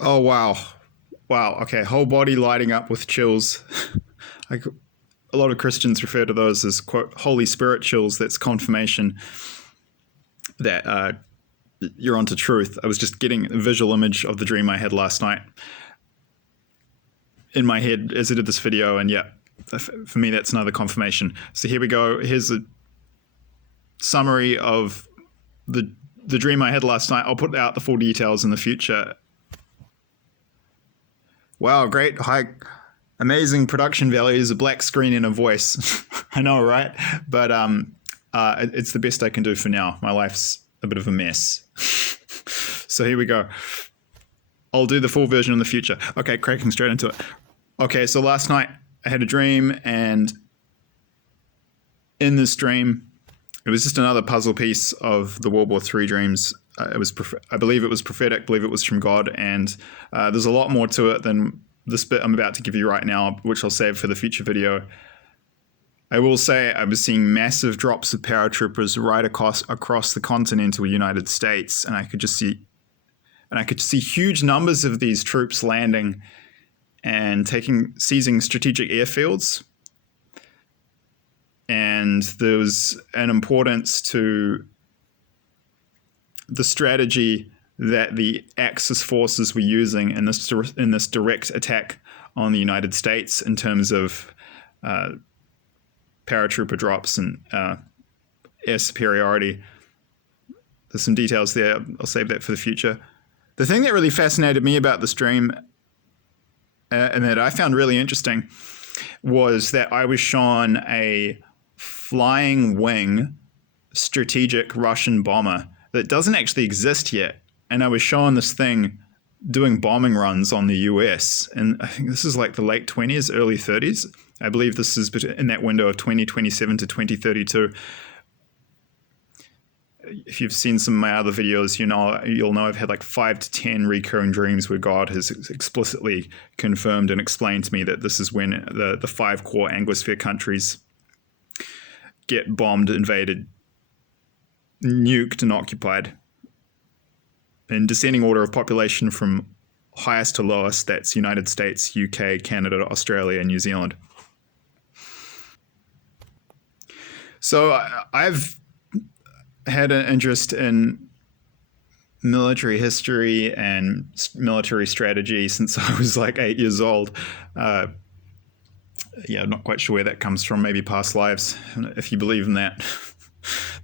Oh, wow. Wow. Okay. Whole body lighting up with chills. Like a lot of Christians refer to those as, quote, Holy Spirit chills. That's confirmation that you're onto truth. I was just getting a visual image of the dream I had last night in my head as I did this video. And yeah, for me, that's another confirmation. So here we go. Here's a summary of the dream I had last night. I'll put out the full details in the future. Wow, great, high, amazing production values, a black screen and a voice. I know, right? But it's the best I can do for now. My life's a bit of a mess. So here we go. I'll do the full version in the future. Okay, cracking straight into it. Okay, so last night I had a dream, and in this dream, it was just another puzzle piece of the WW3 dreams. I believe it was prophetic, I believe it was from God, and there's a lot more to it than this bit I'm about to give you right now, which I'll save for the future video. I will say I was seeing massive drops of paratroopers right across the continental United States, and I could see huge numbers of these troops landing and seizing strategic airfields. And there was an importance to the strategy that the Axis forces were using in this direct attack on the United States in terms of paratrooper drops and air superiority. There's some details there. I'll save that for the future. The thing that really fascinated me about this dream and that I found really interesting was that I was shown a flying wing strategic Russian bomber that doesn't actually exist yet. And I was shown this thing doing bombing runs on the US. And I think this is like the late 20s, early 30s. I believe this is in that window of 2027 to 2032. If you've seen some of my other videos, you'll know I've had like 5 to 10 recurring dreams where God has explicitly confirmed and explained to me that this is when the 5 core Anglosphere countries get bombed, invaded, nuked, and occupied. In descending order of population from highest to lowest, that's United States, UK, Canada, Australia, and New Zealand. So I've had an interest in military history and military strategy since I was like 8 years old. I'm not quite sure where that comes from. Maybe past lives, if you believe in that.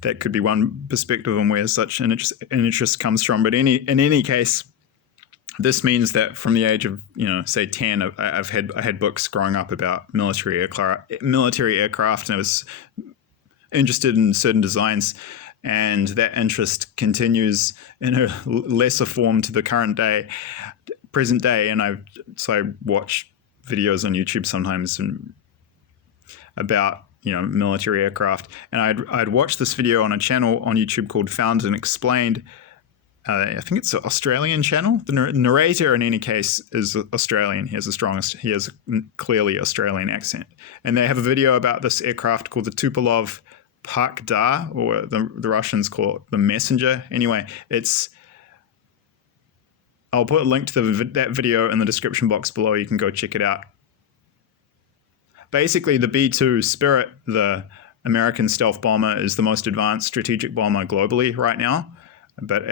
That could be one perspective on where such an interest comes from. But in any case, this means that from the age of say 10, I had books growing up about military aircraft, and I was interested in certain designs. And that interest continues in a lesser form to the present day. And I watch videos on YouTube sometimes about military aircraft. And I'd watched this video on a channel on YouTube called Found and Explained. I think it's an Australian channel. The narrator, in any case, is Australian. He has a clearly Australian accent. And they have a video about this aircraft called the Tupolev Pakda, or the Russians call it the Messenger. Anyway, I'll put a link to that video in the description box below. You can go check it out. Basically, the B-2 Spirit, the American stealth bomber, is the most advanced strategic bomber globally right now. But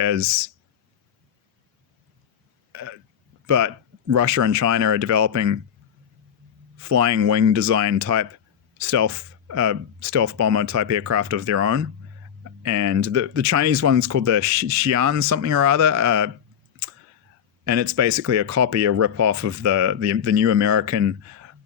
Russia and China are developing flying wing design type stealth bomber type aircraft of their own. And the Chinese one's called the Xi'an something or other. And it's basically a rip-off of the new American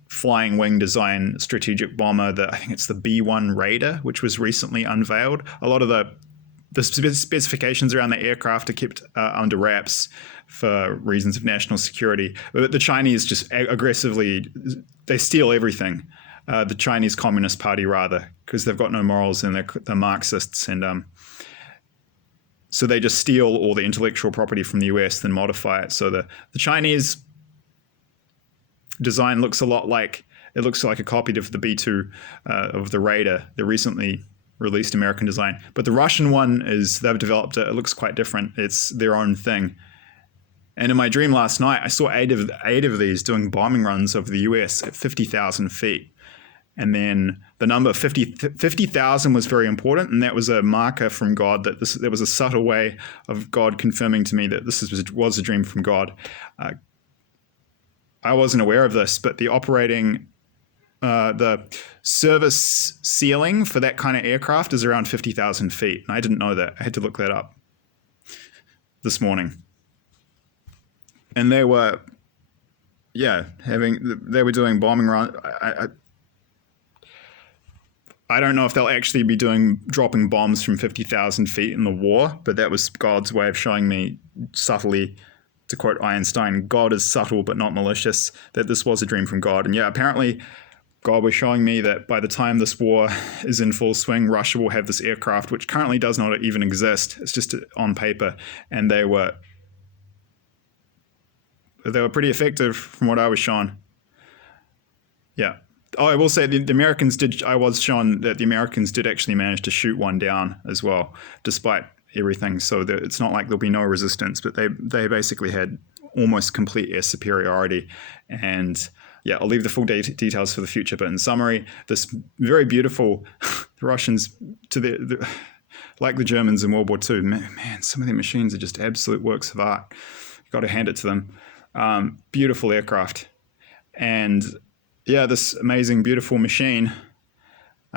flying wing design strategic bomber. I think it's the B-1 Raider, which was recently unveiled. A lot of the specifications around the aircraft are kept under wraps for reasons of national security. But the Chinese just aggressively, they steal everything. The Chinese Communist Party, rather, because they've got no morals and they're Marxists. And so they just steal all the intellectual property from the US, then modify it. So the Chinese design looks like a copy of the B-2 of the Raider, the recently released American design. But the Russian one they've developed it. It looks quite different. It's their own thing. And in my dream last night, I saw eight of these doing bombing runs over the US at 50,000 feet. And then the number 50,000 was very important, and that was a marker from God that there was a subtle way of God confirming to me that this was a dream from God. I wasn't aware of this, but the service ceiling for that kind of aircraft is around 50,000 feet. And I didn't know that. I had to look that up this morning. And they were, they were doing bombing runs. I don't know if they'll actually be dropping bombs from 50,000 feet in the war, but that was God's way of showing me subtly, to quote Einstein, God is subtle but not malicious, that this was a dream from God. And apparently God was showing me that by the time this war is in full swing, Russia will have this aircraft, which currently does not even exist. It's just on paper. And they were pretty effective from what I was shown. Yeah. Oh, I will say the Americans did. I was shown that the Americans did actually manage to shoot one down as well, despite everything. So it's not like there'll be no resistance, but they basically had almost complete air superiority. And I'll leave the full details for the future. But in summary, this very beautiful the Russians like the Germans in World War II. Man, some of their machines are just absolute works of art. You've got to hand it to them. Beautiful aircraft, and this amazing, beautiful machine,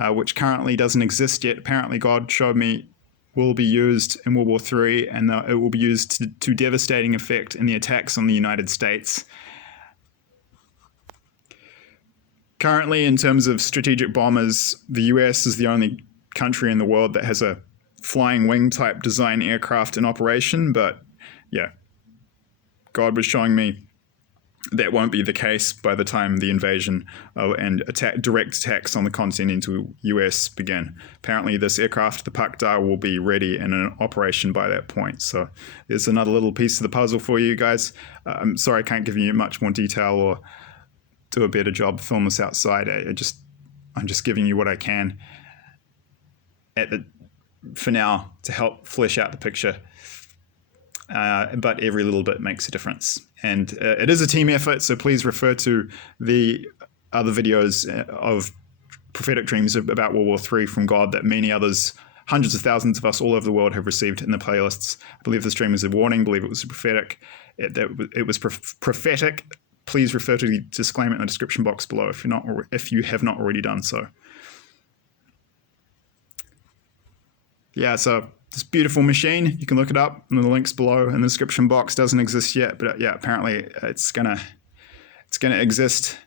which currently doesn't exist yet. Apparently, God showed me will be used in World War III, and it will be used to devastating effect in the attacks on the United States. Currently, in terms of strategic bombers, the US is the only country in the world that has a flying wing type design aircraft in operation. But God was showing me that won't be the case by the time the invasion and direct attacks on the continental US begin. Apparently, this aircraft, the Pakhdar, will be ready and in operation by that point. So there's another little piece of the puzzle for you guys. I'm sorry I can't give you much more detail or do a better job film this outside. I'm just giving you what I can for now to help flesh out the picture. But every little bit makes a difference. And it is a team effort, so please refer to the other videos of prophetic dreams about World War III from God that many others, hundreds of thousands of us all over the world, have received in the playlists. I believe this dream is a warning. I believe it was a prophetic. It was prophetic. Please refer to the disclaimer in the description box below if you have not already done so. So this beautiful machine, you can look it up in the links below in the description box. Doesn't exist yet, but apparently it's gonna exist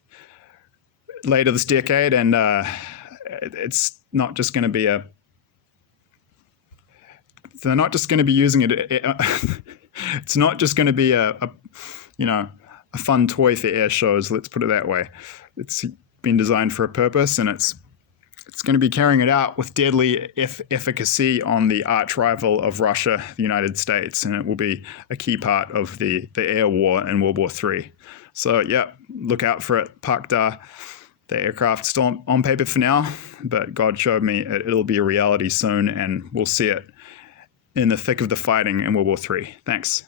later this decade, and it's not just gonna be they're not just gonna be using it. It's not just gonna be a fun toy for air shows. Let's put it that way. It's been designed for a purpose, and it's going to be carrying it out with deadly efficacy on the arch rival of Russia, the United States, and it will be a key part of the air war in World War III. So, look out for it. Pakhdar, the aircraft, still on paper for now, but God showed me it'll be a reality soon, and we'll see it in the thick of the fighting in World War III. Thanks.